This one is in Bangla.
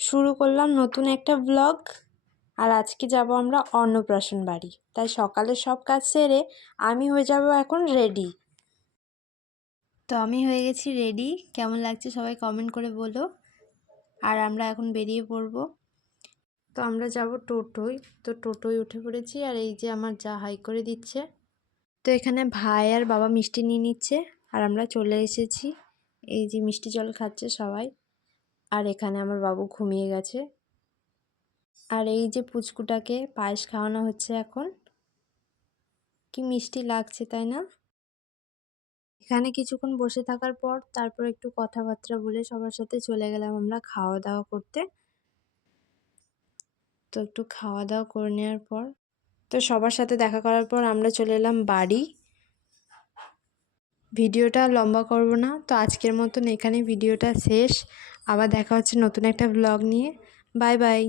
শুরু করলাম নতুন একটা ব্লগ আর আজকে যাব আমরা অন্নপ্রাশন বাড়ি। তাই সকালে সব কাজ সেরে আমি হয়ে যাব এখন রেডি তো আমি হয়ে গেছি রেডি কেমন লাগছে সবাই কমেন্ট করে বলো। আর আমরা এখন বেরিয়ে পড়ব। তো আমরা যাব টোটোয়। তো টোটোয় উঠে পড়েছি আর এই যে আমার যা হাই করে দিচ্ছে। তো এখানে ভাই আর বাবা মিষ্টি নিয়ে নিচ্ছে। আর আমরা চলে এসেছি। এই যে মিষ্টি জল খাচ্ছে সবাই। আর এখানে আমার বাবু ঘুমিয়ে গেছে। আর এই যে পুচকুটাকে পায়েস খাওয়ানো হচ্ছে এখন, কি মিষ্টি লাগছে, তাই না? এখানে কিছুক্ষণ বসে থাকার পর তারপর একটু কথাবার্তা বলে সবার সাথে চলে গেলাম আমরা খাওয়া দাওয়া করতে। তো একটু খাওয়া দাওয়া করে নেওয়ার পর, তো সবার সাথে দেখা করার পর আমরা চলে এলাম বাড়ি। ভিডিওটা লম্বা করব না, তো আজকের মতন এখানে ভিডিওটা শেষ। আবার দেখা হচ্ছে নতুন একটা ব্লগ নিয়ে। Bye bye